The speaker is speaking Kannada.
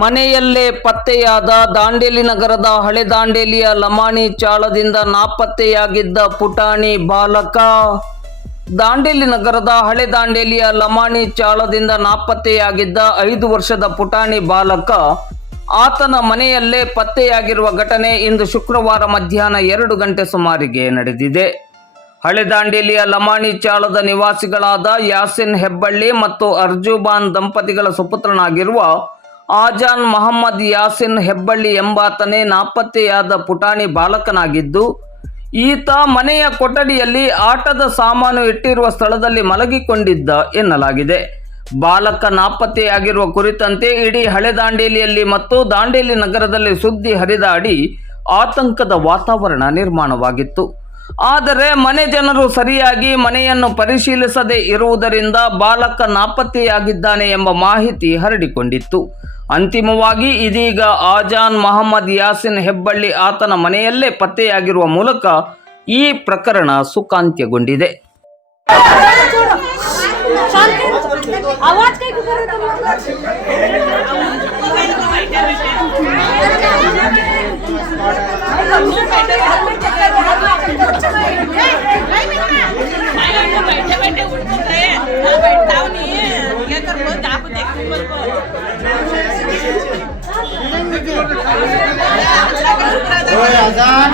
ಮನೆಯಲ್ಲೇ ಪತ್ತೆಯಾದ ದಾಂಡೇಲಿ ನಗರದ ಹಳೆ ದಾಂಡೇಲಿಯ ಲಮಾಣಿ ಚಾಳದಿಂದ ನಾಪತ್ತೆಯಾಗಿದ್ದ ಪುಟಾಣಿ ಬಾಲಕ. ದಾಂಡೇಲಿ ನಗರದ ಹಳೆ ದಾಂಡೇಲಿಯ ಲಮಾಣಿ ಚಾಳದಿಂದ ನಾಪತ್ತೆಯಾಗಿದ್ದ 5 ವರ್ಷದ ಪುಟಾಣಿ ಬಾಲಕ ಆತನ ಮನೆಯಲ್ಲೇ ಪತ್ತೆಯಾಗಿರುವ ಘಟನೆ ಇಂದು ಶುಕ್ರವಾರ ಮಧ್ಯಾಹ್ನ 2 ಗಂಟೆ ಸುಮಾರಿಗೆ ನಡೆದಿದೆ. ಹಳೆ ದಾಂಡೇಲಿಯ ಲಮಾಣಿ ಚಾಳದ ನಿವಾಸಿಗಳಾದ ಯಾಸಿನ್ ಹೆಬ್ಬಳ್ಳಿ ಮತ್ತು ಅರ್ಜುಬಾನ್ ದಂಪತಿಗಳ ಸುಪುತ್ರನಾಗಿರುವ ಆಜಾನ್ ಮೊಹಮ್ಮದ್ ಯಾಸಿನ್ ಹೆಬ್ಬಳ್ಳಿ ಎಂಬಾತನೇ ನಾಪತ್ತೆಯಾದ ಪುಟಾಣಿ ಬಾಲಕನಾಗಿದ್ದು, ಈತ ಮನೆಯ ಕೊಠಡಿಯಲ್ಲಿ ಆಟದ ಸಾಮಾನು ಇಟ್ಟಿರುವ ಸ್ಥಳದಲ್ಲಿ ಮಲಗಿಕೊಂಡಿದ್ದ ಎನ್ನಲಾಗಿದೆ. ಬಾಲಕ ನಾಪತ್ತೆಯಾಗಿರುವ ಕುರಿತಂತೆ ಇಡೀ ಹಳೆ ದಾಂಡೇಲಿಯಲ್ಲಿ ಮತ್ತು ದಾಂಡೇಲಿ ನಗರದಲ್ಲಿ ಸುದ್ದಿ ಹರಿದಾಡಿ ಆತಂಕದ ವಾತಾವರಣ ನಿರ್ಮಾಣವಾಗಿತ್ತು. ಆದರೆ ಮನೆ ಜನರು ಸರಿಯಾಗಿ ಮನೆಯನ್ನು ಪರಿಶೀಲಿಸದೇ ಇರುವುದರಿಂದ ಬಾಲಕ ನಾಪತ್ತೆಯಾಗಿದ್ದಾನೆ ಎಂಬ ಮಾಹಿತಿ ಹರಡಿಕೊಂಡಿತ್ತು. ಅಂತಿಮವಾಗಿ ಇದೀಗ ಆಜಾನ್ ಮೊಹಮ್ಮದ್ ಯಾಸಿನ್ ಹೆಬ್ಬಳ್ಳಿ ಆತನ ಮನೆಯಲ್ಲೇ ಪತ್ತೆಯಾಗಿರುವ ಮೂಲಕ ಈ ಪ್ರಕರಣ ಸುಖಾಂತ್ಯಗೊಂಡಿದೆ. Azan,